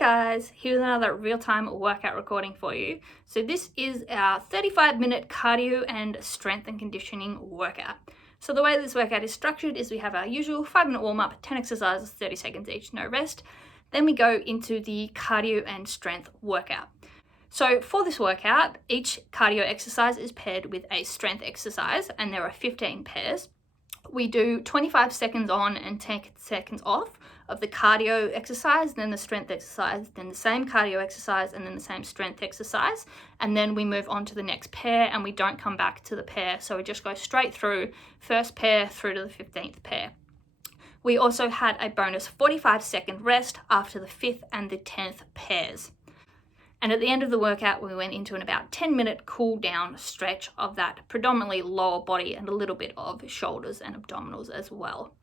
guys, here's another real-time workout recording for you. So this is our 35-minute cardio and strength and conditioning workout. So the way this workout is structured is we have our usual 5-minute warm-up, 10 exercises, 30 seconds each, no rest. Then we go into the cardio and strength workout. So for this workout, each cardio exercise is paired with a strength exercise, and there are 15 pairs. We do 25 seconds on and 10 seconds off of the cardio exercise, then the strength exercise, then the same cardio exercise, and then the same strength exercise. And then we move on to the next pair and we don't come back to the pair. So we just go straight through first pair through to the 15th pair. We also had a bonus 45-second rest after the 5th and the 10th pairs. And at the end of the workout, we went into an about 10-minute cool down stretch of that predominantly lower body and a little bit of shoulders and abdominals as well.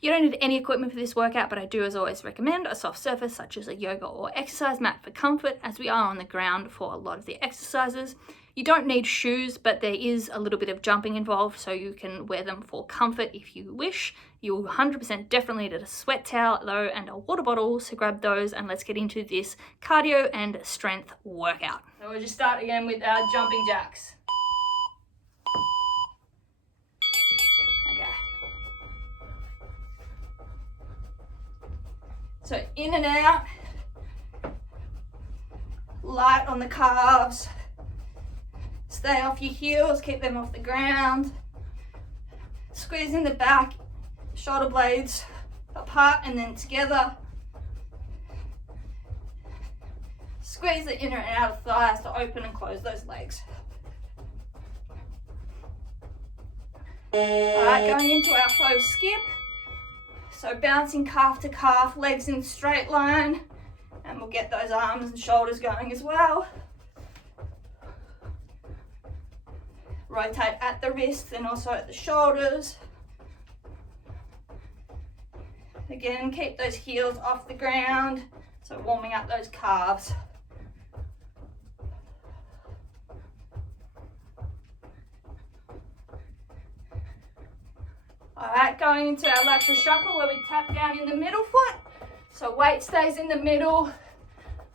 You don't need any equipment for this workout, but I do as always recommend a soft surface such as a yoga or exercise mat for comfort, as we are on the ground for a lot of the exercises. You don't need shoes, but there is a little bit of jumping involved, so you can wear them for comfort if you wish. You'll 100% definitely need a sweat towel though and a water bottle, so grab those and let's get into this cardio and strength workout. So we'll just start again with our jumping jacks. So in and out, light on the calves, stay off your heels, keep them off the ground, squeeze in the back, shoulder blades apart and then together, squeeze the inner and outer thighs to open and close those legs. Alright, going into our faux skip. So bouncing calf to calf, legs in straight line, and we'll get those arms and shoulders going as well. Rotate at the wrists and also at the shoulders. Again, keep those heels off the ground, so warming up those calves. Alright, going into our lateral shuffle where we tap down in the middle foot. So weight stays in the middle,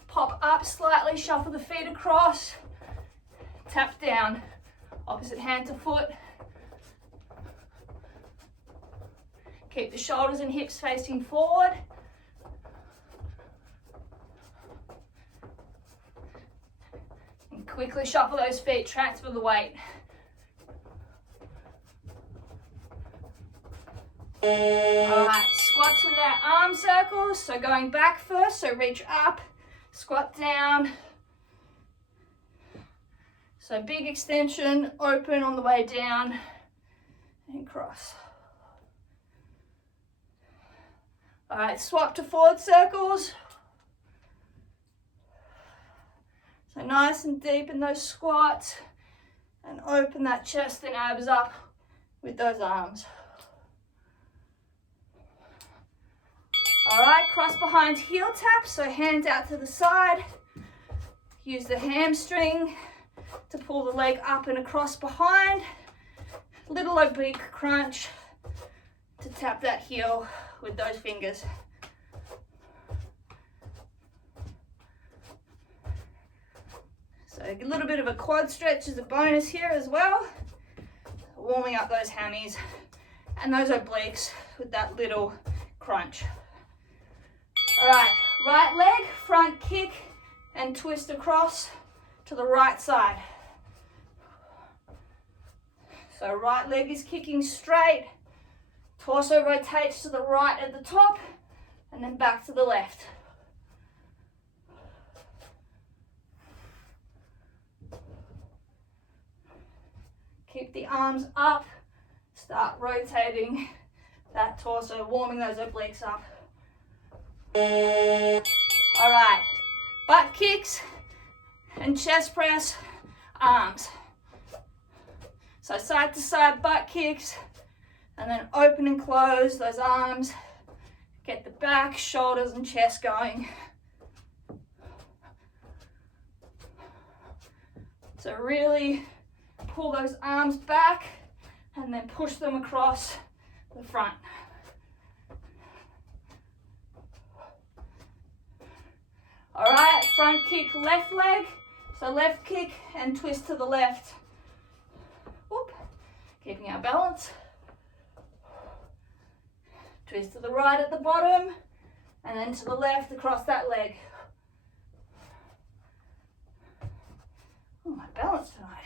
pop up slightly, shuffle the feet across, tap down, opposite hand to foot. Keep the shoulders and hips facing forward. And quickly shuffle those feet, transfer the weight. Alright, squats with our arm circles, so going back first, so reach up, squat down. So big extension, open on the way down, and cross. Alright, swap to forward circles. So nice and deep in those squats, and open that chest and abs up with those arms. Alright, cross behind heel tap, so hands out to the side. Use the hamstring to pull the leg up and across behind. Little oblique crunch to tap that heel with those fingers. So a little bit of a quad stretch is a bonus here as well. Warming up those hammies and those obliques with that little crunch. Alright, right leg, front kick and twist across to the right side. So right leg is kicking straight, torso rotates to the right at the top and then back to the left. Keep the arms up, start rotating that torso, warming those obliques up. Alright, butt kicks and chest press, arms. So side to side butt kicks and then open and close those arms. Get the back, shoulders and chest going. So really pull those arms back and then push them across the front. front kick, left leg. So left kick and twist to the left. Whoop. Keeping our balance. Twist to the right at the bottom, and then to the left across that leg. Oh, my balance tonight.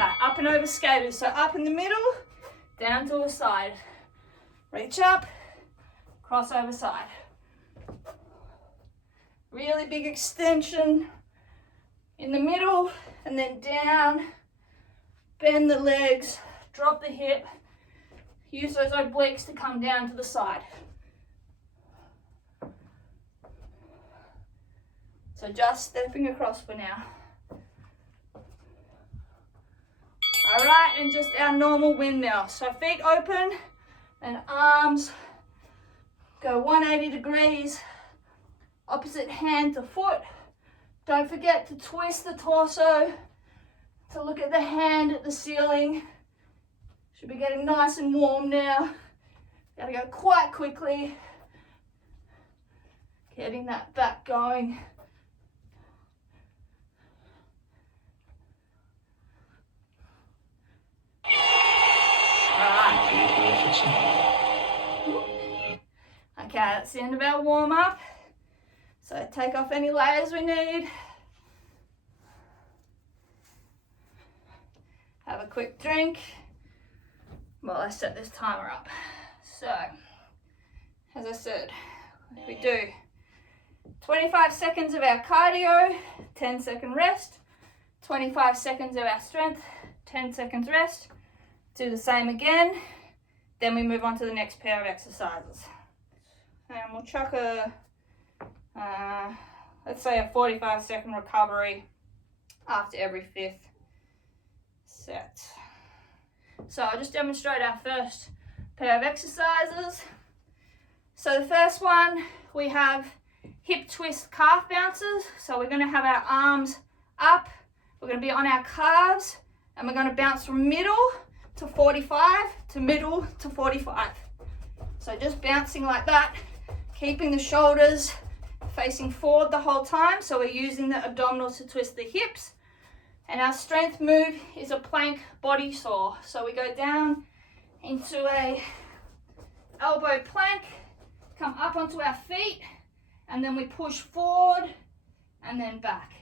Alright, up and over skaters. So up in the middle, down to a side. Reach up, cross over side. Really big extension in the middle, and then down, bend the legs, drop the hip, use those obliques to come down to the side. So just stepping across for now. All right, and just our normal windmill. So feet open and arms go 180 degrees. Opposite hand to foot. Don't forget to twist the torso to look at the hand at the ceiling. Should be getting nice and warm now. Gotta go quite quickly. Getting that back going. Alright. Okay, that's the end of our warm up. So take off any layers we need. Have a quick drink while I set this timer up. So, as I said, we do 25 seconds of our cardio, 10-second rest, 25 seconds of our strength, 10 seconds rest. Do the same again. Then we move on to the next pair of exercises. And we'll chuck a let's say a 45-second recovery after every 5th set. So I'll just demonstrate our first pair of exercises. So the first one, we have hip twist calf bounces. So we're going to have our arms up, we're going to be on our calves, and we're going to bounce from middle to 45 to middle to 45. So just bouncing like that, keeping the shoulders facing forward the whole time. So we're using the abdominals to twist the hips. And our strength move is a plank body saw. So we go down into a elbow plank, come up onto our feet, and then we push forward and then back.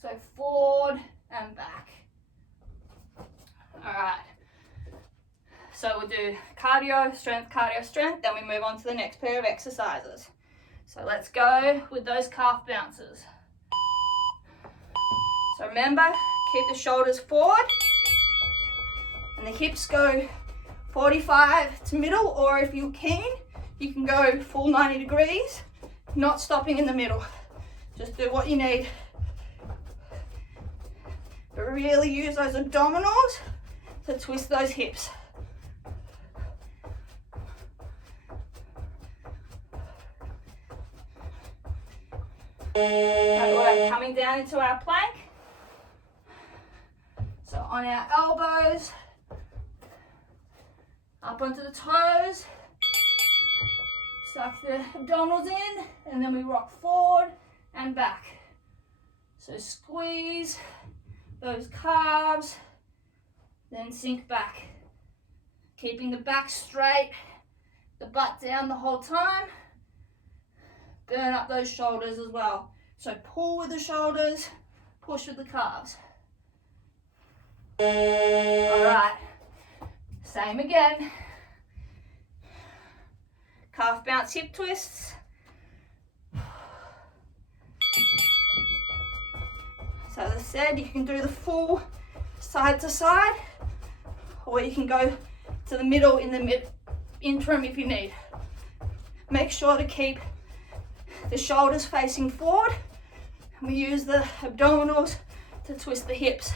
So forward and back. All right. So we'll do cardio, strength, then we move on to the next pair of exercises. So let's go with those calf bounces. So remember, keep the shoulders forward and the hips go 45 to middle, or if you're keen, you can go full 90 degrees, not stopping in the middle. Just do what you need. But really use those abdominals to twist those hips. Okay, we're coming down into our plank. So on our elbows, up onto the toes, suck the abdominals in, and then we rock forward and back. So squeeze those calves, then sink back. Keeping the back straight, the butt down the whole time. Burn up those shoulders as well. So pull with the shoulders, push with the calves. All right, same again. Calf bounce hip twists. So as I said, you can do the full side to side, or you can go to the middle in the interim if you need. Make sure to keep the shoulders facing forward. We use the abdominals to twist the hips.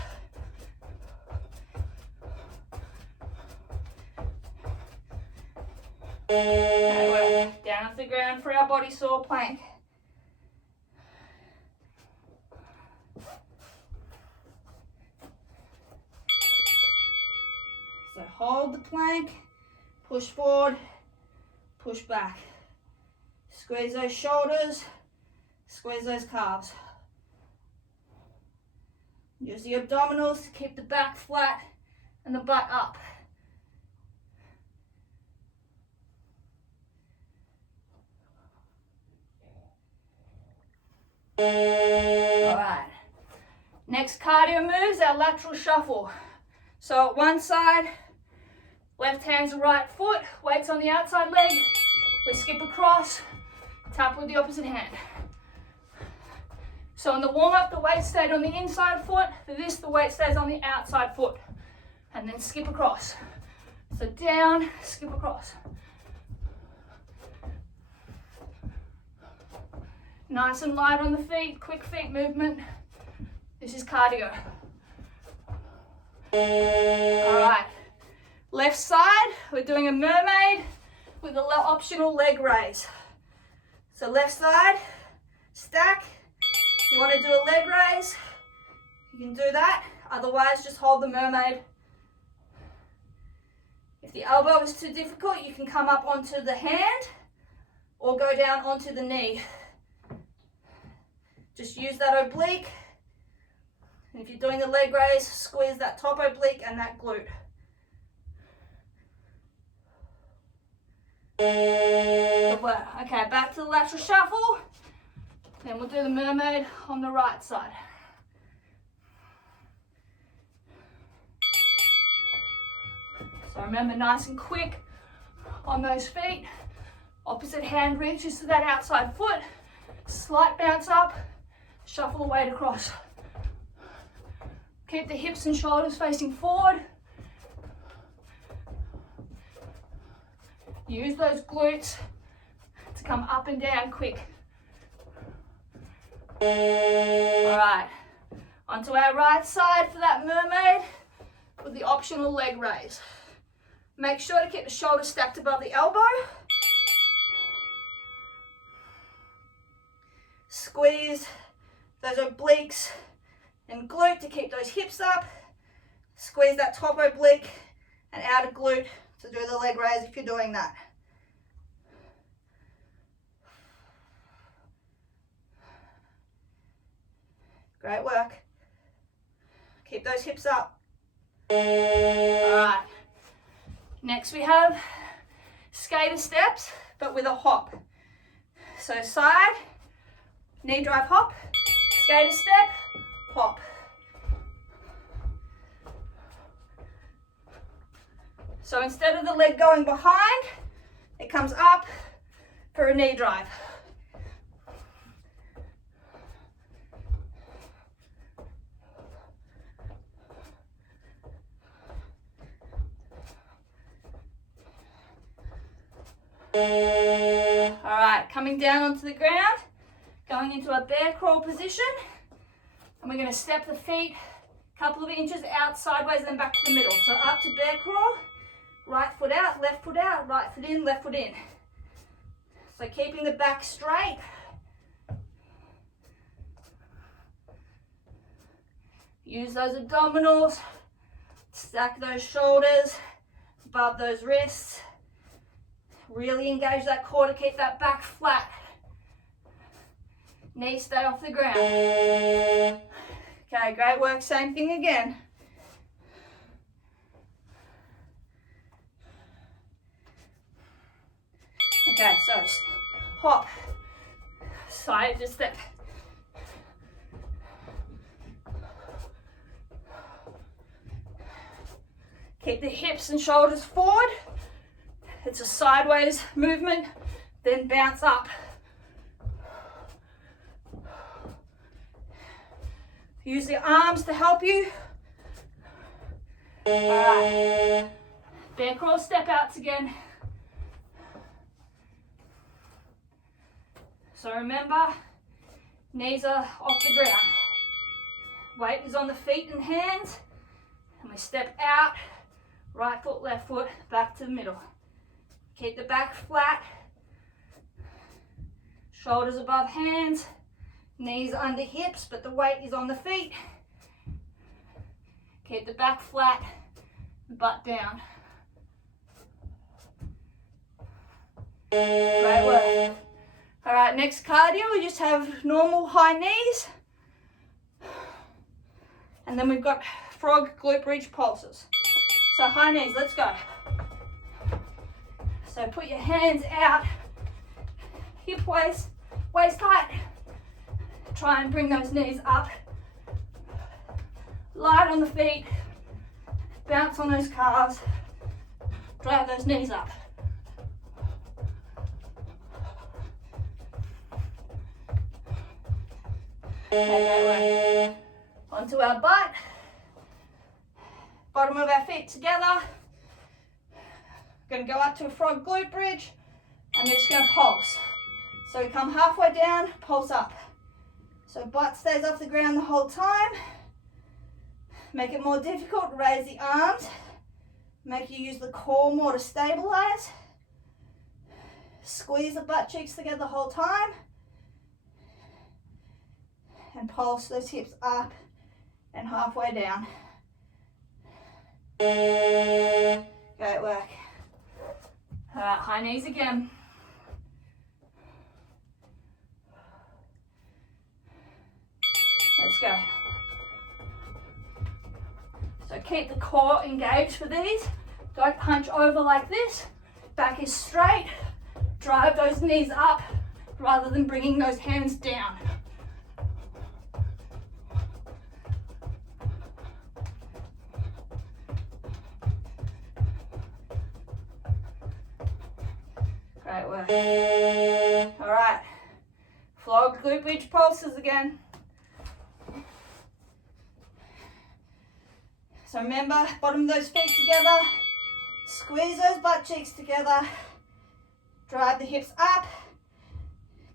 Okay, we're down off the ground for our body saw plank. hold the plank, push forward, push back. Squeeze those shoulders, squeeze those calves. Use the abdominals to keep the back flat and the butt up. Alright, next cardio moves, our lateral shuffle. So at one side, left hand's the right foot, weights on the outside leg, we skip across, tap with the opposite hand. So in the warm-up, the weight stayed on the inside foot. For this, the weight stays on the outside foot. And then skip across. So down, skip across. Nice and light on the feet, quick feet movement. This is cardio. All right, left side, we're doing a mermaid with an optional leg raise. So left side, stack. If you want to do a leg raise, you can do that. Otherwise, just hold the mermaid. If the elbow is too difficult, you can come up onto the hand or go down onto the knee. Just use that oblique. And if you're doing the leg raise, squeeze that top oblique and that glute. Good work. Okay, back to the lateral shuffle. Then we'll do the mermaid on the right side. So remember, nice and quick on those feet. Opposite hand reaches to that outside foot. Slight bounce up, shuffle the weight across. Keep the hips and shoulders facing forward. Use those glutes to come up and down quick. All right, onto our right side for that mermaid with the optional leg raise. Make sure to keep the shoulders stacked above the elbow. Squeeze those obliques and glute to keep those hips up. Squeeze that top oblique and outer glute to do the leg raise if you're doing that. Great work. Keep those hips up. All right. Next we have skater steps, but with a hop. So side, knee drive hop, skater step, hop. So instead of the leg going behind, it comes up for a knee drive. All right, coming down onto the ground, going into a bear crawl position, and we're going to step the feet a couple of inches out sideways and then back to the middle. So up to bear crawl, right foot out, right foot in, left foot in. So keeping the back straight. Use those abdominals, stack those shoulders above those wrists. Really engage that core to keep that back flat. Knees stay off the ground. Okay, great work. Same thing again. Okay, so hop, side to step. Keep the hips and shoulders forward. It's a sideways movement, then bounce up. Use the arms to help you. All right, bear crawl step outs again. So remember, knees are off the ground. Weight is on the feet and hands, and we step out, right foot, left foot, back to the middle. Keep the back flat, shoulders above hands, knees under hips, but the weight is on the feet. Keep the back flat, butt down. Great work. All right, next cardio, we just have normal high knees. And then we've got frog glute bridge pulses. So high knees, let's go. So put your hands out, hip waist tight. Try and bring those knees up. Light on the feet, bounce on those calves, drive those knees up. Okay, great work. Onto our butt, bottom of our feet together. Going to go up to a frog glute bridge, and we're just going to pulse. So we come halfway down, pulse up. So butt stays off the ground the whole time. Make it more difficult, raise the arms. Make you use the core more to stabilize. Squeeze the butt cheeks together the whole time. And pulse those hips up and halfway down. Great work. All right, high knees again. Let's go. So keep the core engaged for these. Don't hunch over like this. Back is straight. Drive those knees up rather than bringing those hands down. Great work. All right, frog glute bridge pulses again. So remember, bottom of those feet together, squeeze those butt cheeks together, drive the hips up,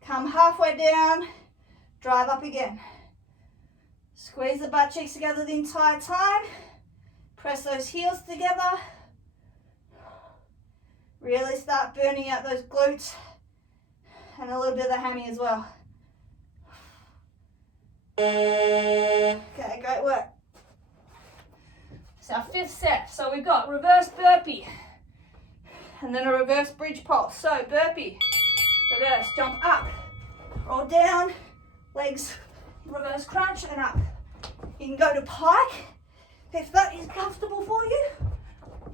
come halfway down, drive up again. Squeeze the butt cheeks together the entire time, press those heels together. Really start burning out those glutes and a little bit of the hammy as well. Okay, great work. It's our fifth set. So we've got reverse burpee and then a reverse bridge pulse. So burpee, reverse, jump up, roll down, legs, reverse crunch and up. You can go to pike if that is comfortable for you.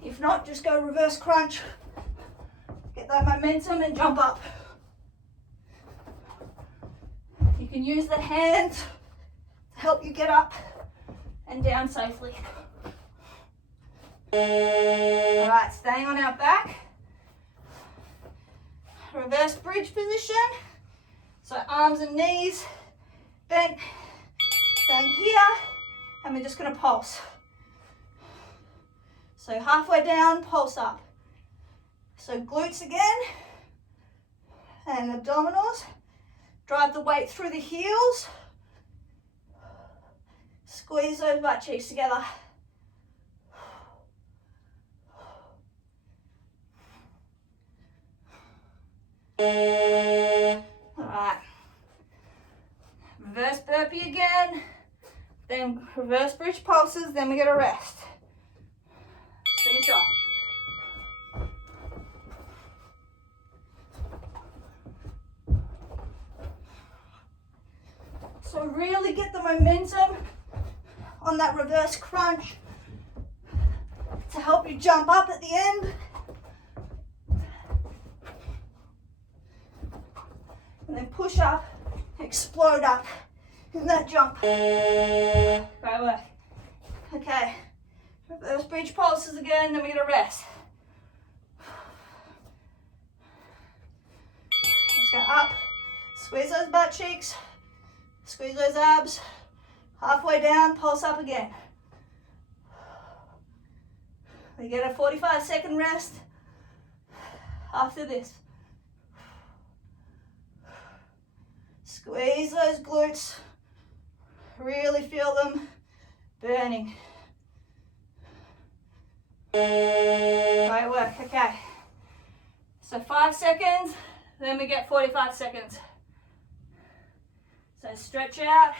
If not, just go reverse crunch. Get that momentum and jump up. You can use the hands to help you get up and down safely. All right, staying on our back. Reverse bridge position. So arms and knees bent, bang here, and we're just going to pulse. So halfway down, pulse up. So glutes again, and abdominals. Drive the weight through the heels. Squeeze those butt cheeks together. All right. Reverse burpee again, then reverse bridge pulses, then we get a rest. Finish off. So really get the momentum on that reverse crunch to help you jump up at the end. And then push up, explode up in that jump. Great work. Okay, reverse bridge pulses again, then we get a rest. Let's go up, squeeze those butt cheeks. Squeeze those abs, halfway down, pulse up again. We get a 45-second rest after this. Squeeze those glutes, really feel them burning. Great work, okay. So 5 seconds, then we get 45 seconds. So stretch out,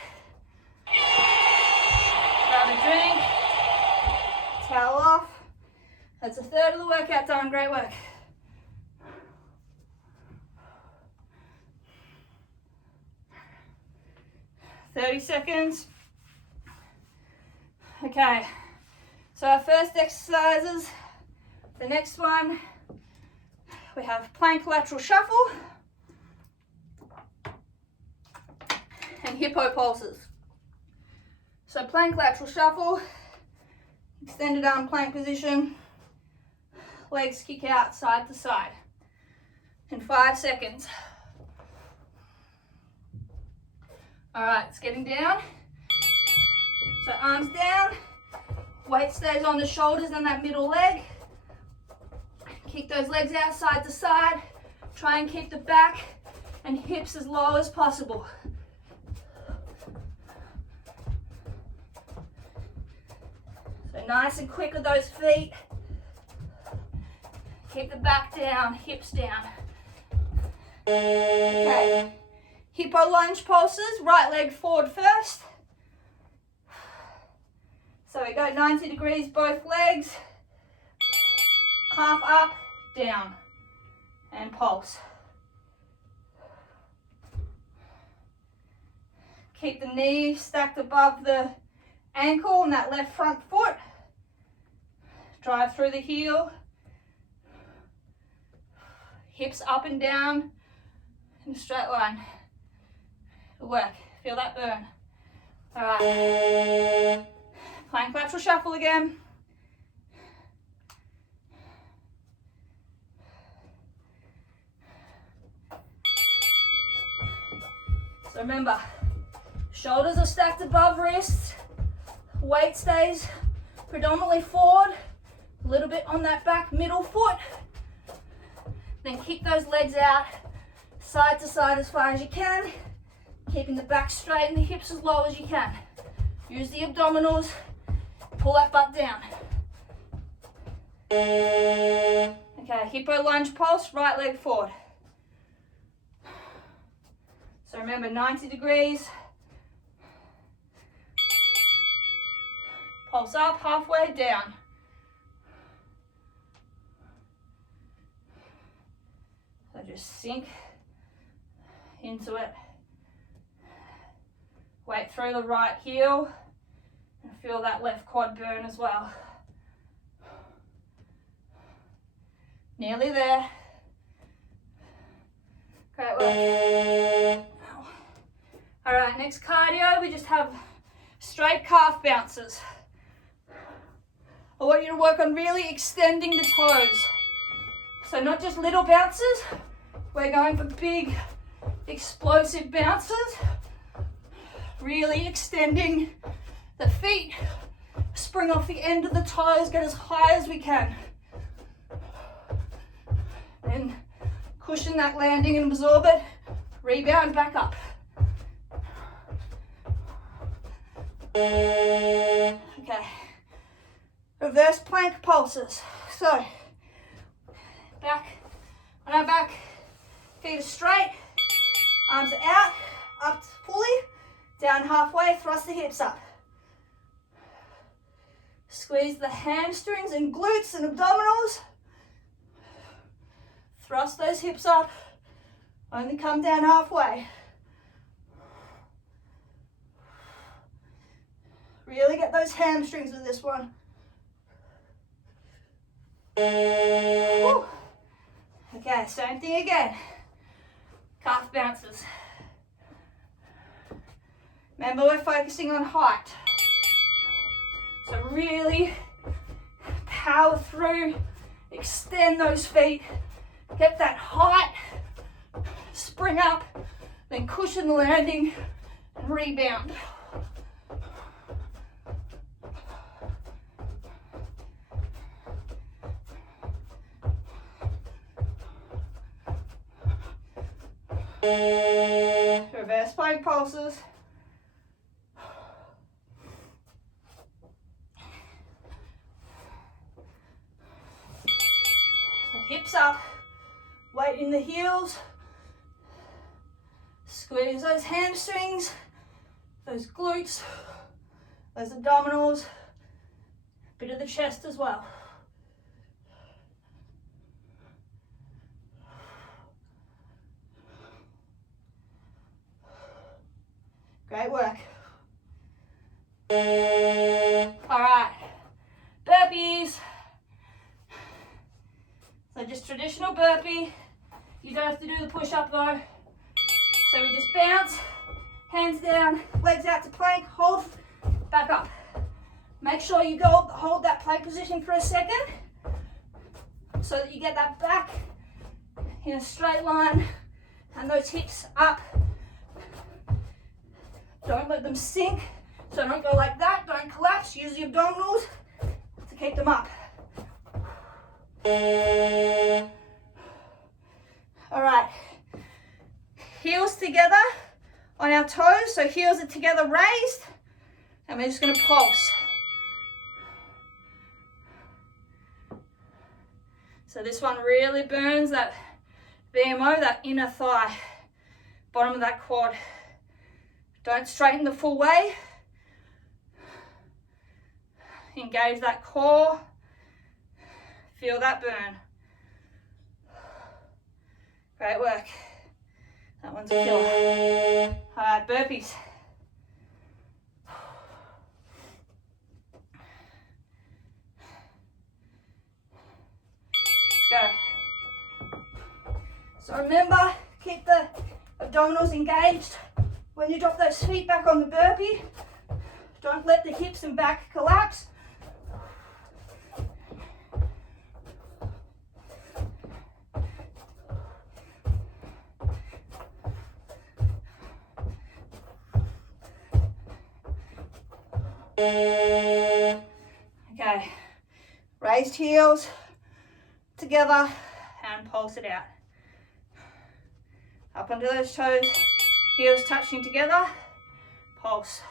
grab a drink, towel off. That's a third of the workout done, great work. 30 seconds. Okay, so our first exercises, the next one, we have plank lateral shuffle and hippo pulses. So plank lateral shuffle, extended arm plank position, legs kick out side to side in 5 seconds. All right, it's getting down. So arms down, weight stays on the shoulders and that middle leg. Kick those legs out side to side. Try and keep the back and hips as low as possible. So nice and quick with those feet. Keep the back down, hips down. Okay, hippo lunge pulses, right leg forward first. So we go 90 degrees both legs, half up, down, and pulse. Keep the knee stacked above the ankle and that left front foot. Drive through the heel. Hips up and down in a straight line. It'll work. Feel that burn. All right. Plank lateral shuffle again. So remember, shoulders are stacked above wrists. Weight stays predominantly forward. A little bit on that back middle foot. Then kick those legs out side to side as far as you can, keeping the back straight and the hips as low as you can. Use the abdominals, pull that butt down. Okay, hippo lunge pulse, right leg forward. So remember, 90 degrees. Pulse up, halfway down. So just sink into it. Weight through the right heel and feel that left quad burn as well. Nearly there. Great work. All right, next cardio, we just have straight calf bounces. I want you to work on really extending the toes. So not just little bounces, we're going for big, explosive bounces. Really extending the feet, spring off the end of the toes, get as high as we can. Then cushion that landing and absorb it, rebound back up. Okay, reverse plank pulses. So, back, on our back, feet are straight, arms are out, up fully, down halfway, thrust the hips up. Squeeze the hamstrings and glutes and abdominals. Thrust those hips up, only come down halfway. Really get those hamstrings with this one. Woo. Okay, same thing again. Calf bounces. Remember, we're focusing on height. So really power through, extend those feet, get that height, spring up, then cushion the landing and rebound. Reverse plank pulses. So hips up, weight in the heels. Squeeze those hamstrings, those glutes, those abdominals, bit of the chest as well. Great work. All right, burpees. So just traditional burpee. You don't have to do the push-up though. So we just bounce, hands down, legs out to plank, hold, back up. Make sure you hold that plank position for a second so that you get that back in a straight line and those hips up. Don't let them sink. So don't go like that, don't collapse. Use the abdominals to keep them up. All right, heels together on our toes. So heels are together raised and we're just gonna pulse. So this one really burns that VMO, that inner thigh, bottom of that quad. Don't straighten the full way. Engage that core. Feel that burn. Great work. That one's a killer. All right, burpees. Go. So remember, keep the abdominals engaged when you drop those feet back on the burpee. Don't let the hips and back collapse. Okay, raised heels together and pulse it out. Up onto those toes, heels touching together, pulse.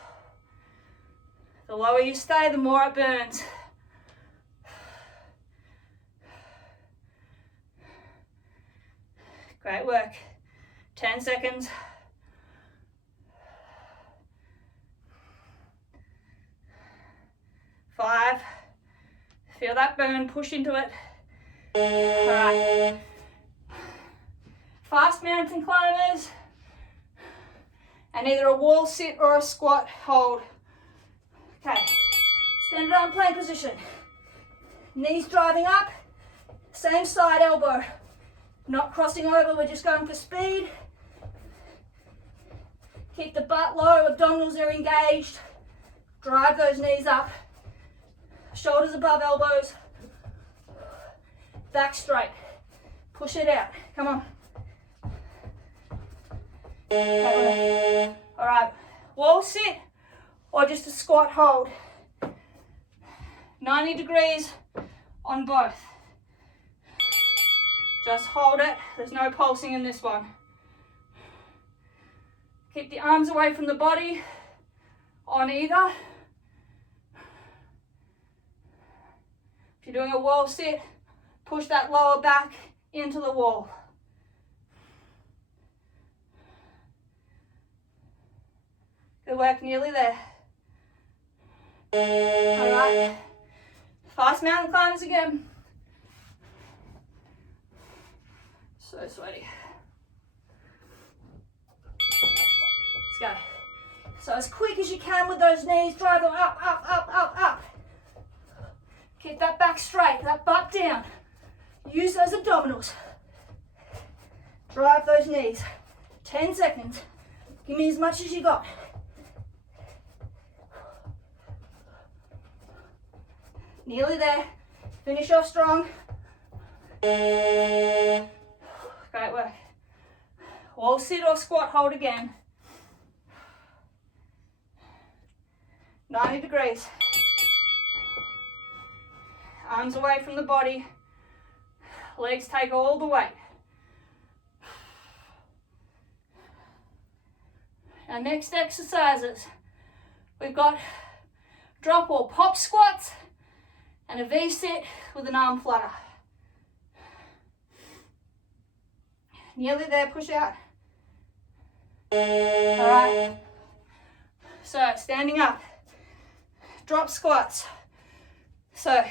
The lower you stay, the more it burns. Great work. 10 seconds. 5. Feel that burn, push into it. All right. Fast mountain climbers. And either a wall sit or a squat hold. Okay. Stand it on plank position. Knees driving up. Same side elbow. Not crossing over, we're just going for speed. Keep the butt low, abdominals are engaged. Drive those knees up. Shoulders above elbows. Back straight. Push it out. Come on. Okay. All right. Wall sit or just a squat hold. 90 degrees on both. Just hold it. There's no pulsing in this one. Keep the arms away from the body on either. If you're doing a wall sit, push that lower back into the wall. Good work, nearly there. All right, fast mountain climbers again. So sweaty. Let's go. So as quick as you can with those knees, drive them up, up, up, up, up. Keep that back straight, that butt down. Use those abdominals. Drive those knees. 10 seconds. Give me as much as you got. Nearly there. Finish off strong. Great work. Wall sit or squat hold again. 90 degrees. Arms away from the body. Legs take all the weight. Our next exercises, we've got drop or pop squats and a V-sit with an arm flutter. Nearly there, push out. All right. So standing up, drop squats. So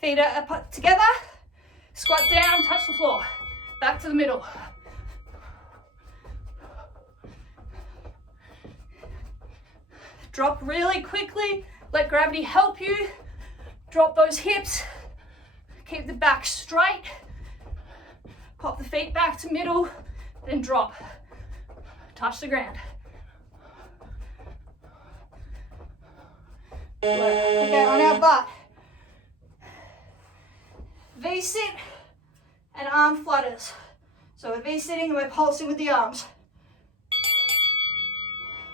feet are up together, squat down, touch the floor. Back to the middle. Drop really quickly. Let gravity help you. Drop those hips. Keep the back straight. Pop the feet back to middle, then drop. Touch the ground. Okay, on our butt. V-sit and arm flutters. So we're V-sitting and we're pulsing with the arms.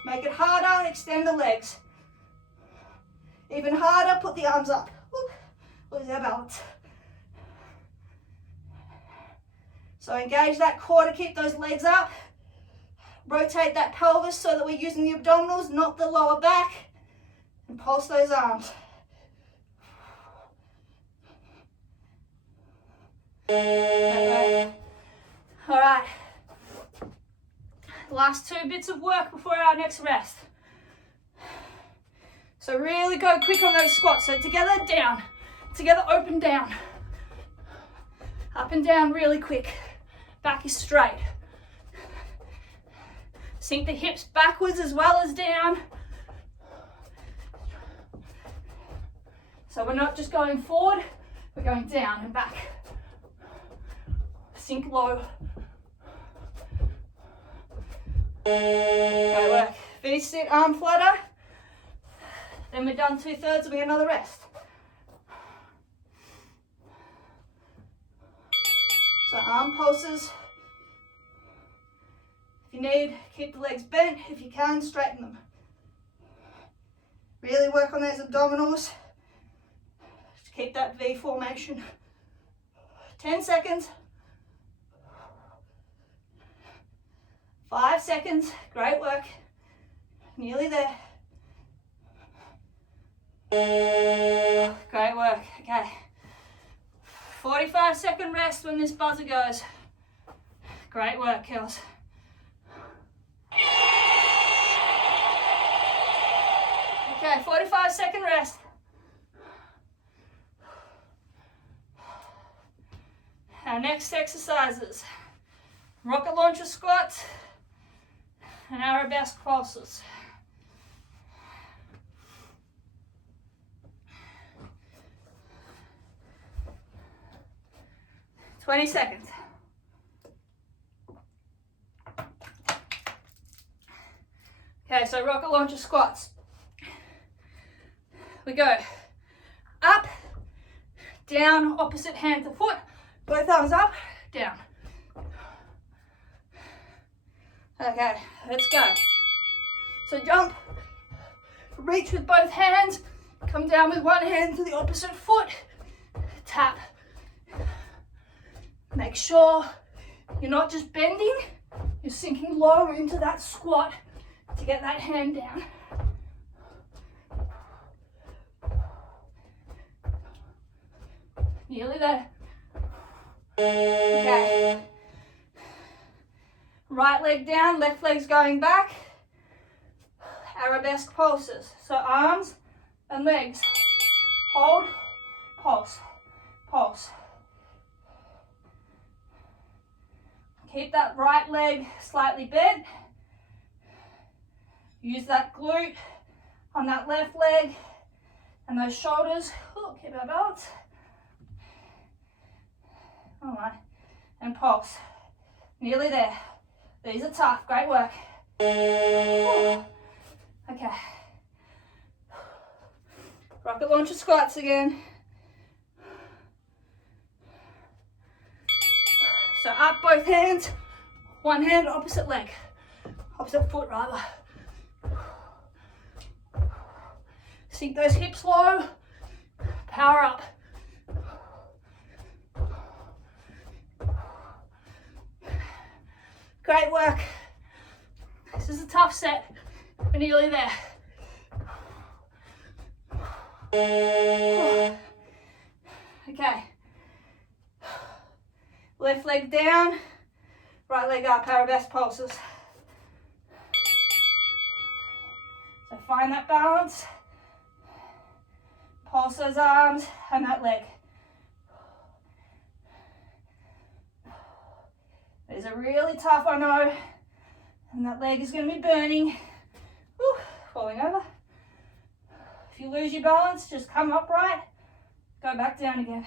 Make it harder, extend the legs. Even harder, put the arms up. Lose our balance. So engage that core to keep those legs up. Rotate that pelvis so that we're using the abdominals, not the lower back. And pulse those arms. All right. Last 2 bits of work before our next rest. So really go quick on those squats. So together, down. Together, open, down. Up and down really quick. Back is straight. Sink the hips backwards as well as down. So we're not just going forward, we're going down and back. Sink low. Okay, work. V-sit, arm flutter. Then we're done 2/3 and we get another rest. So arm pulses. If you need, keep the legs bent. If you can, straighten them. Really work on those abdominals. Just keep that V formation. 10 seconds. 5 seconds. Great work. Nearly there. Great work. Okay. 45-second rest when this buzzer goes. Great work, girls. Okay, 45-second rest. Our next exercises: rocket launcher squats and arabesque pulses. 20 seconds. Okay, so rocket launcher squats. We go up, down, opposite hand to foot, both arms up, down. Okay, let's go. So jump, reach with both hands, come down with one hand to the opposite foot, tap. Make sure you're not just bending, you're sinking low into that squat to get that hand down. Nearly there. Okay. Right leg down, left leg's going back. Arabesque pulses. So arms and legs. Hold, pulse, pulse. Keep that right leg slightly bent. Use that glute on that left leg and those shoulders. Ooh, keep our balance. All right, and pulse. Nearly there. These are tough. Great work. Ooh. Okay. Rocket launcher squats again. So up both hands, one hand, opposite leg, opposite foot rather. Sink those hips low, power up. Great work. This is a tough set. We're nearly there. Okay. Left leg down, right leg up, arabesque pulses. So find that balance. Pulse those arms and that leg. These are really tough, I know. And that leg is going to be burning. Whew, falling over. you lose your balance, just come upright, go back down again.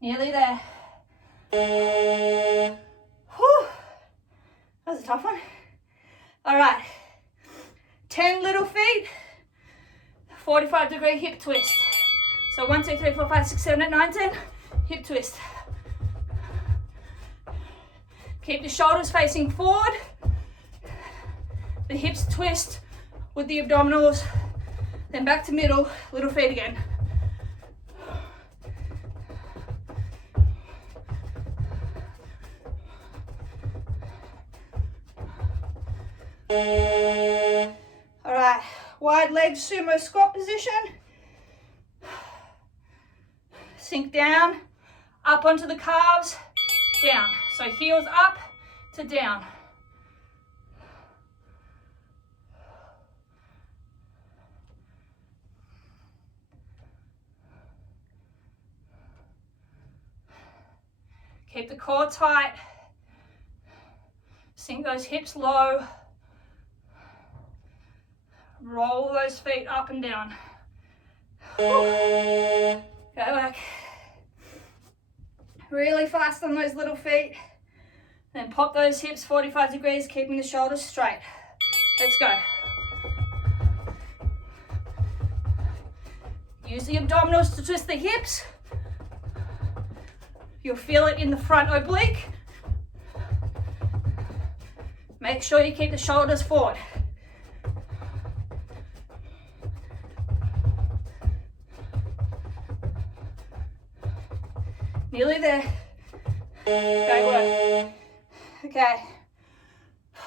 Nearly there. Whew. That was a tough one. All right, 10 little feet, 45-degree hip twist. So 1, 2, 3, 4, 5, 6, 7, 8, 9, 10, hip twist. Keep the shoulders facing forward. The hips twist with the abdominals. Then back to middle, little feet again. All right, wide leg sumo squat position. Sink down, up onto the calves, down. So heels up to down. Keep the core tight. Sink those hips low. Roll those feet up and down. Go back. Really fast on those little feet. Then pop those hips 45 degrees, keeping the shoulders straight. Let's go. Use the abdominals to twist the hips. You'll feel it in the front oblique. Make sure you keep the shoulders forward. Nearly there. Great work. Okay.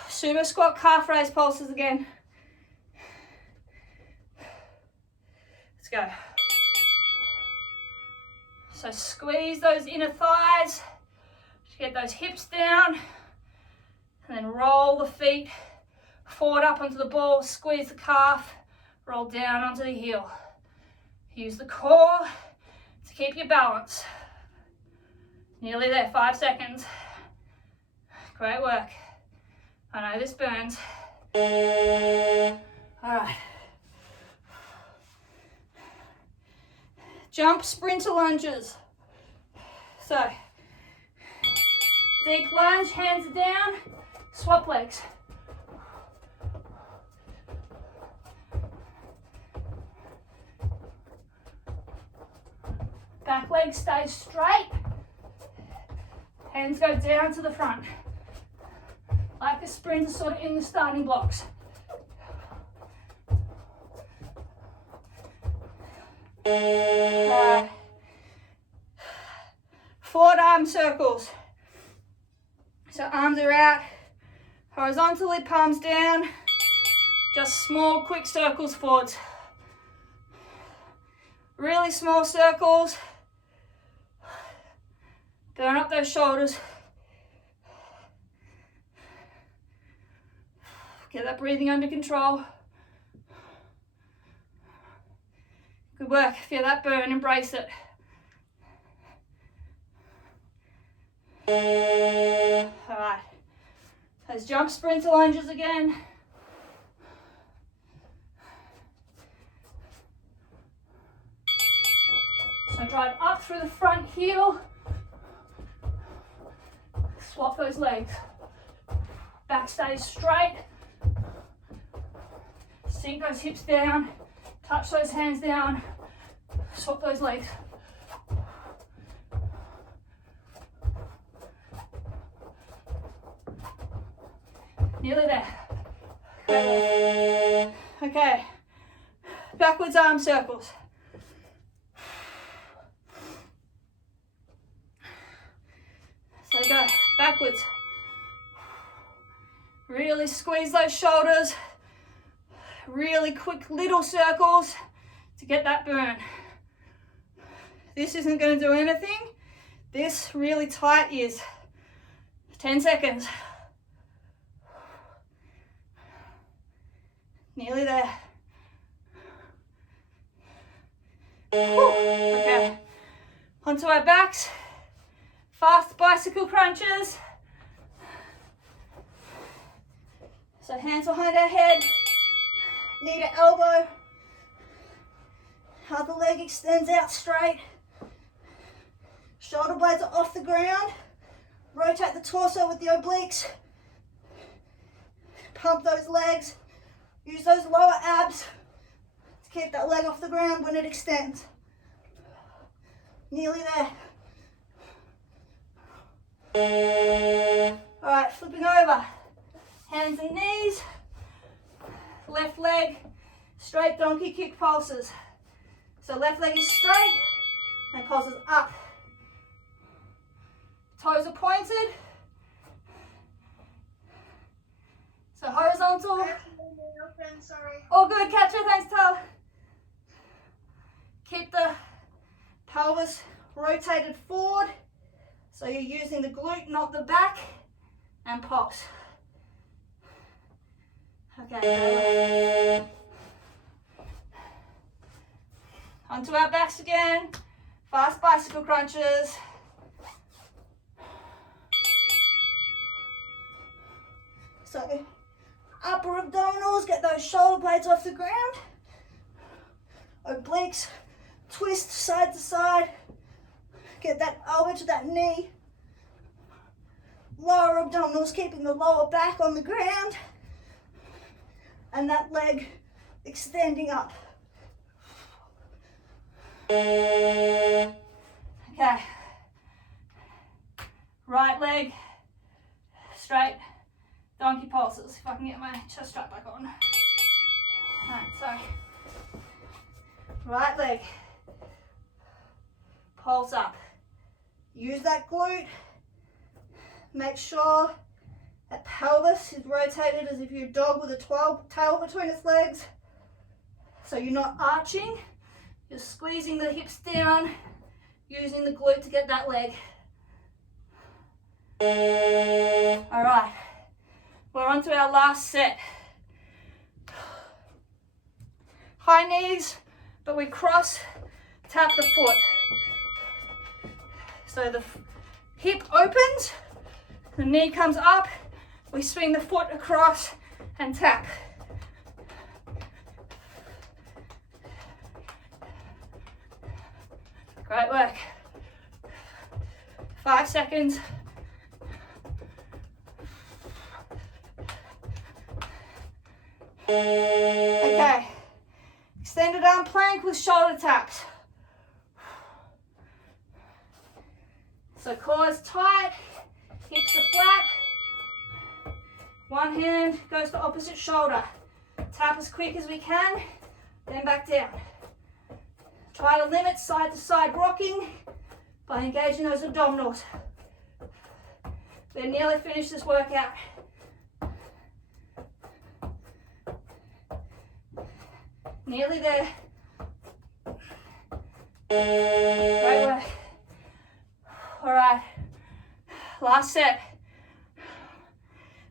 Sumo squat, calf raise pulses again. Let's go. So squeeze those inner thighs, get those hips down, and then roll the feet forward up onto the ball, squeeze the calf, roll down onto the heel. Use the core to keep your balance. Nearly there, 5 seconds. Great work. I know this burns. All right. Jump sprinter lunges. So, deep lunge, hands are down, swap legs. Back leg stays straight. Hands go down to the front. Like a sprinter, sort of in the starting blocks. Forward arm circles. So arms are out, horizontally, palms down. Just small, quick circles forwards. Really small circles. Burn up those shoulders. Get that breathing under control. Good work. Feel that burn, embrace it. All right. Those jump sprinter lunges again. So drive up through the front heel. Swap those legs. Back stays straight. Sink those hips down. Touch those hands down. Swap those legs. Nearly there. Okay. Backwards arm circles. So go backwards. Really squeeze those shoulders. Really quick little circles to get that burn. This isn't going to do anything. This really tight is 10 seconds. Nearly there. Okay, onto our backs. Fast bicycle crunches. So hands behind our head, knee to elbow. Other leg extends out straight. Shoulder blades are off the ground. Rotate the torso with the obliques. Pump those legs. Use those lower abs to keep that leg off the ground when it extends. Nearly there. All right, flipping over. Hands and knees. Left leg, straight donkey kick pulses. So left leg is straight and pulses up. Toes are pointed. So horizontal. All good, catcher, thanks Tal. Keep the pelvis rotated forward. So you're using the glute, not the back, and pulse. Okay. Onto our backs again. Fast bicycle crunches. So upper abdominals, get those shoulder blades off the ground. Obliques, twist side to side. Get that elbow to that knee. Lower abdominals, keeping the lower back on the ground. And that leg extending up. Okay. Right leg, straight, donkey pulses. If I can get my chest strap back on. Alright, so right leg, pulse up. Use that glute. Make sure that pelvis is rotated as if you're a dog with a tail between its legs. So you're not arching, you're squeezing the hips down, using the glute to get that leg. All right, we're on to our last set. High knees, but we cross, tap the foot. So the hip opens, the knee comes up, we swing the foot across and tap. Great work. 5 seconds. Okay, extended arm plank with shoulder taps. So core is tight, hips are flat. One hand goes to opposite shoulder. Tap as quick as we can, then back down. Try to limit side to side rocking by engaging those abdominals. We're nearly finished this workout. Nearly there. Great work. All right, last set.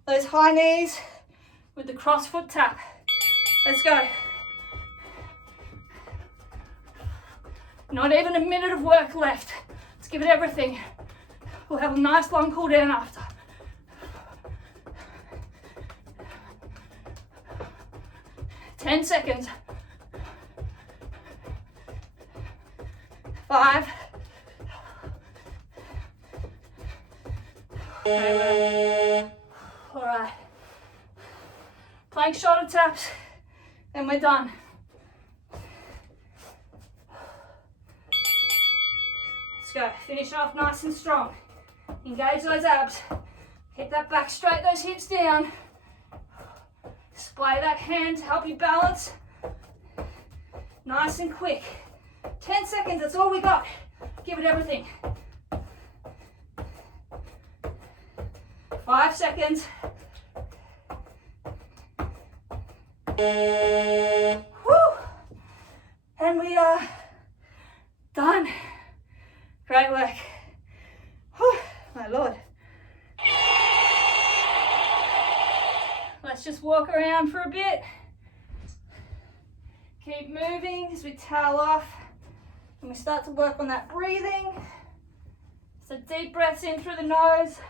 Those high knees with the cross foot tap. Let's go. Not even a minute of work left. Let's give it everything. We'll have a nice long cool down after. Ten seconds. 5. All right. Plank shoulder taps, then we're done. Let's go. Finish off nice and strong. Engage those abs. Keep that back straight, those hips down. Splay that hand to help you balance. Nice and quick. 10 seconds, that's all we got. Give it everything. 5 seconds. Woo! And we are done. Great work. Whew, my Lord. Let's just walk around for a bit. Keep moving as we towel off and we start to work on that breathing. So deep breaths in through the nose.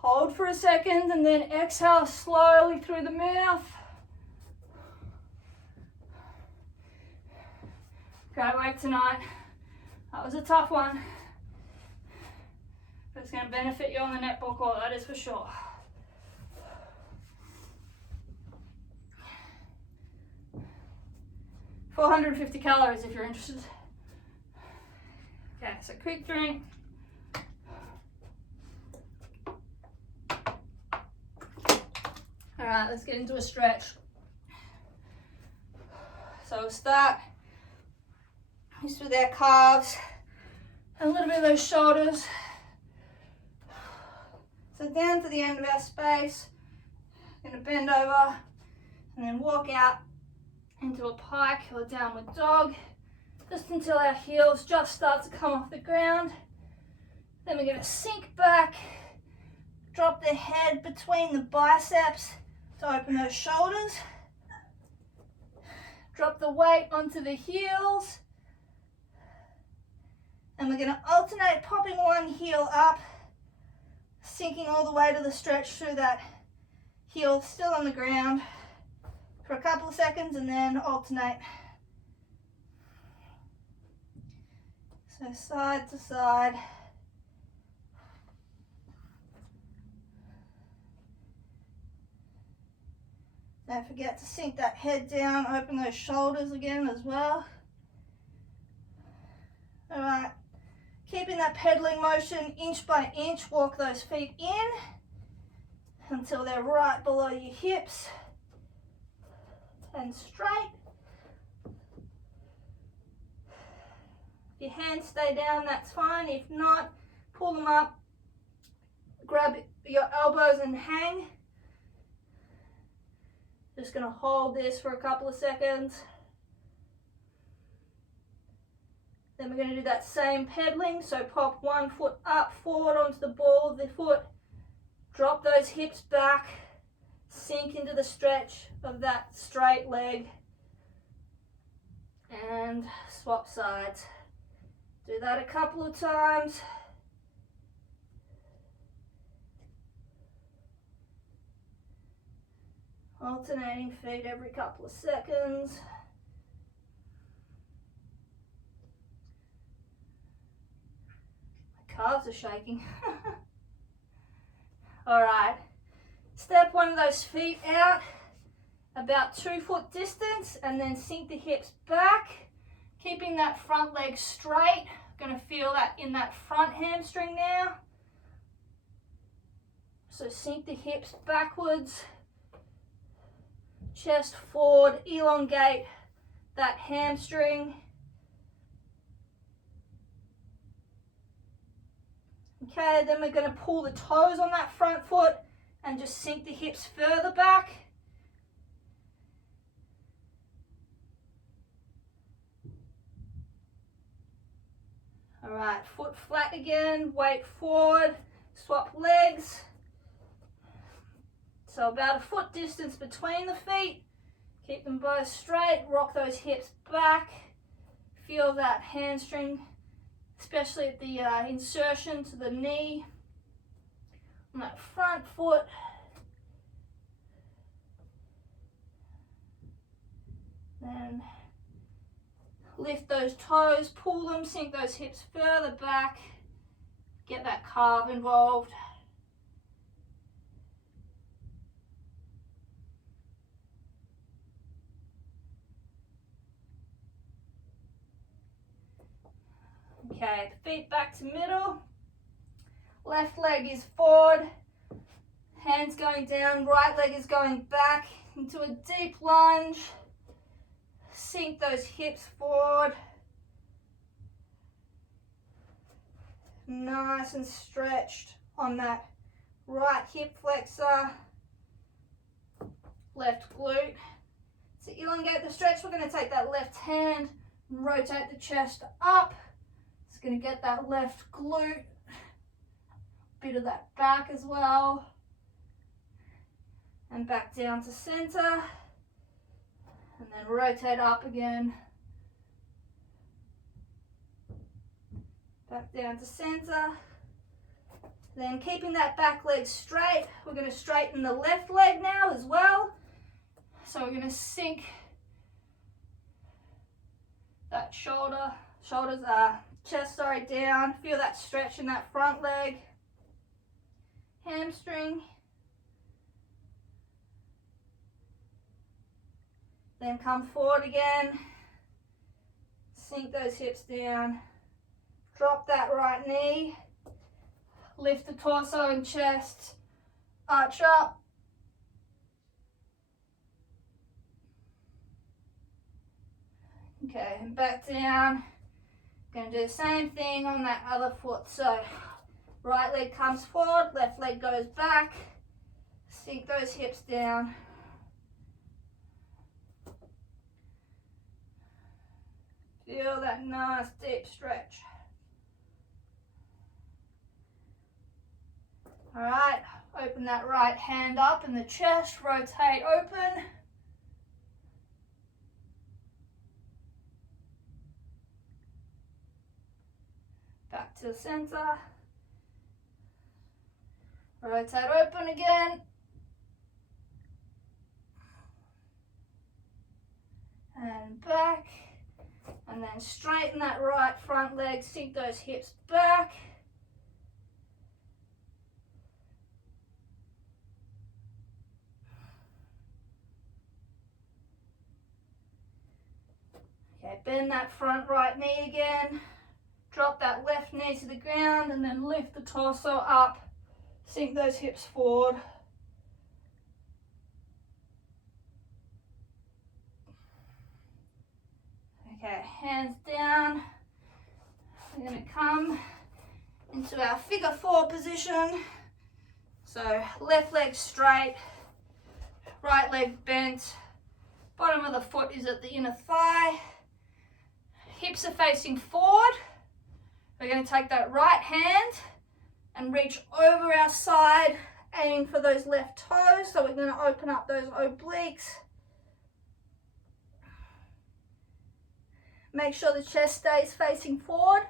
Hold for a second and then exhale slowly through the mouth. Great work tonight. That was a tough one, but it's going to benefit you on the netball court, that is for sure. $450 calories if you're interested. Okay, so quick drink. All right, let's get into a stretch. So we'll start just with our calves and a little bit of those shoulders. So down to the end of our space, going to bend over and then walk out into a pike or downward dog, just until our heels just start to come off the ground. Then we're going to sink back, drop the head between the biceps to open those shoulders. Drop the weight onto the heels. And we're going to alternate popping one heel up, sinking all the way to the stretch through that heel still on the ground for a couple of seconds, and then alternate. So side to side. Don't forget to sink that head down, open those shoulders again as well. All right, keeping that pedaling motion inch by inch, walk those feet in until they're right below your hips and straight. If your hands stay down, that's fine. If not, pull them up, grab your elbows and hang. Just going to hold this for a couple of seconds. Then we're going to do that same pedaling. So pop one foot up, forward onto the ball of the foot. Drop those hips back. Sink into the stretch of that straight leg. And swap sides. Do that a couple of times. Alternating feet every couple of seconds. My calves are shaking. All right, step one of those feet out about 2 foot distance and then sink the hips back, keeping that front leg straight. Gonna feel that in that front hamstring now. So sink the hips backwards. Chest forward, elongate that hamstring. Okay, then we're going to pull the toes on that front foot and just sink the hips further back. All right, foot flat again, weight forward, swap legs. So about a foot distance between the feet. Keep them both straight, rock those hips back. Feel that hamstring, especially at the insertion to the knee on that front foot. Then lift those toes, pull them, sink those hips further back. Get that calf involved. Okay, feet back to middle. Left leg is forward. Hands going down, right leg is going back into a deep lunge. Sink those hips forward. Nice and stretched on that right hip flexor. Left glute. To elongate the stretch, we're going to take that left hand and rotate the chest up. It's going to get that left glute, bit of that back as well, and back down to center, and then rotate up again, back down to center. Then keeping that back leg straight, we're going to straighten the left leg now as well. So we're going to sink that that chest down. Feel that stretch in that front leg, hamstring. Then come forward again. Sink those hips down. Drop that right knee. Lift the torso and chest. Arch up. Okay, and back down. Going to do the same thing on that other foot. So right leg comes forward, left leg goes back. Sink those hips down. Feel that nice deep stretch. All right, open that right hand up in the chest, rotate open. Back to the center. Rotate open again. And back. And then straighten that right front leg, sink those hips back. Okay, bend that front right knee again. Drop that left knee to the ground and then lift the torso up. Sink those hips forward. Okay, hands down. We're going to come into our figure 4 position. So left leg straight, right leg bent, bottom of the foot is at the inner thigh. Hips are facing forward. We're going to take that right hand and reach over our side, aiming for those left toes. So we're going to open up those obliques. Make sure the chest stays facing forward.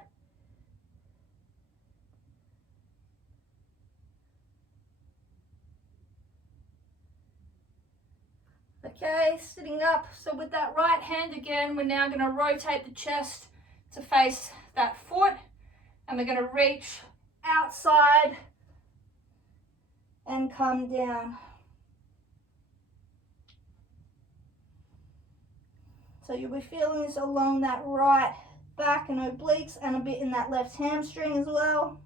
Okay, sitting up. So with that right hand again, we're now going to rotate the chest to face that foot. And we're going to reach outside and come down. So you'll be feeling this along that right back and obliques and a bit in that left hamstring as well.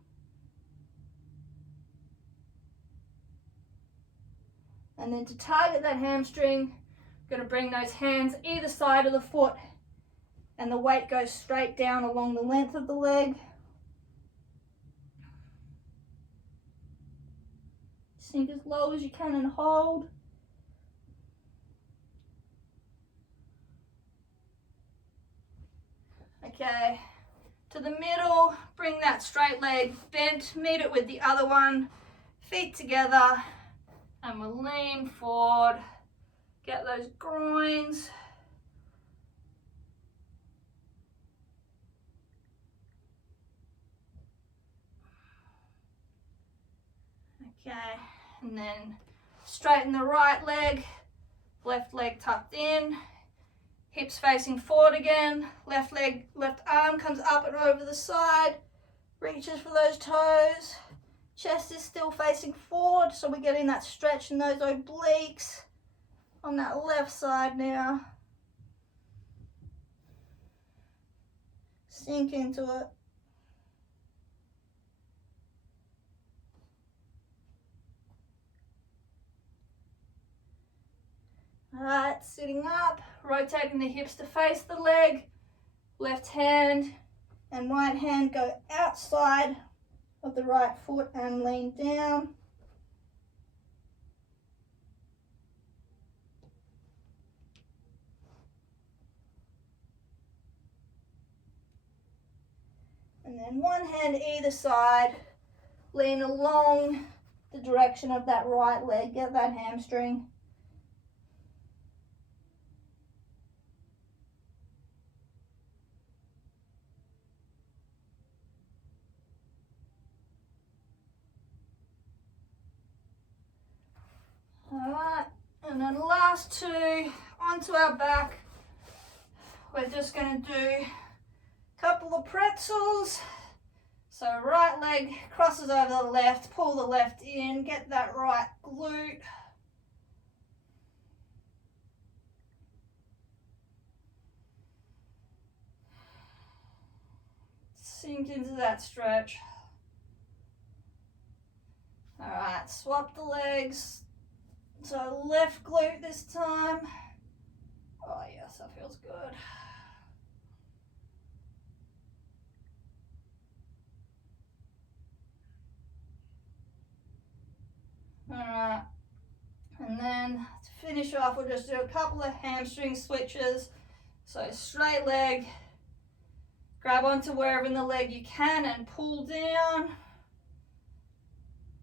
And then to target that hamstring, we're going to bring those hands either side of the foot and the weight goes straight down along the length of the leg. Sink as low as you can and hold. Okay, to the middle, bring that straight leg bent, meet it with the other one, feet together, and we'll lean forward, get those groins. Okay, and then straighten the right leg, left leg tucked in. Hips facing forward again, left leg, left arm comes up and over the side, reaches for those toes, chest is still facing forward, so we're getting that stretch in those obliques on that left side now. Sink into it. Alright, sitting up, rotating the hips to face the leg, left hand and right hand go outside of the right foot and lean down. And then one hand either side, lean along the direction of that right leg, get that hamstring. Alright, and then last two, onto our back. We're just going to do couple of pretzels. So right leg crosses over the left, pull the left in, get that right glute. Sink into that stretch. All right, swap the legs. So left glute this time. Oh yes, that feels good. All right, and then to finish off, we'll just do a couple of hamstring switches. So straight leg, grab onto wherever in the leg you can and pull down.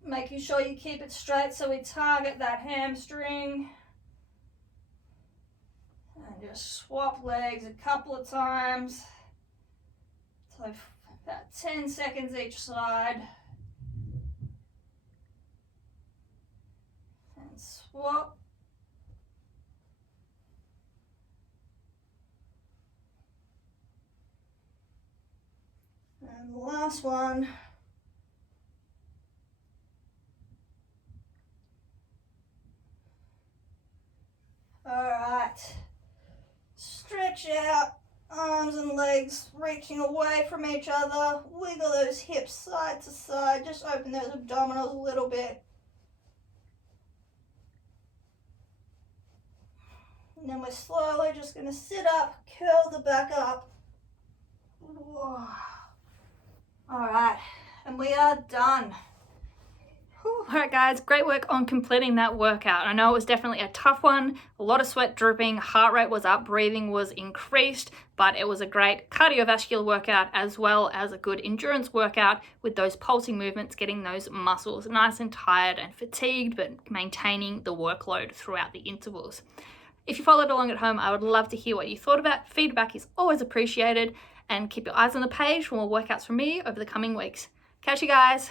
Making sure you keep it straight so we target that hamstring. And just swap legs a couple of times. So about 10 seconds each side. And swap. And the last one. All right, stretch out, arms and legs reaching away from each other. Wiggle those hips side to side, just open those abdominals a little bit. And then we're slowly just gonna sit up, curl the back up. Whoa. All right, and we are done. Alright guys, great work on completing that workout. I know it was definitely a tough one, a lot of sweat dripping, heart rate was up, breathing was increased, but it was a great cardiovascular workout as well as a good endurance workout with those pulsing movements, getting those muscles nice and tired and fatigued, but maintaining the workload throughout the intervals. If you followed along at home, I would love to hear what you thought about. Feedback is always appreciated, and keep your eyes on the page for more workouts from me over the coming weeks. Catch you guys!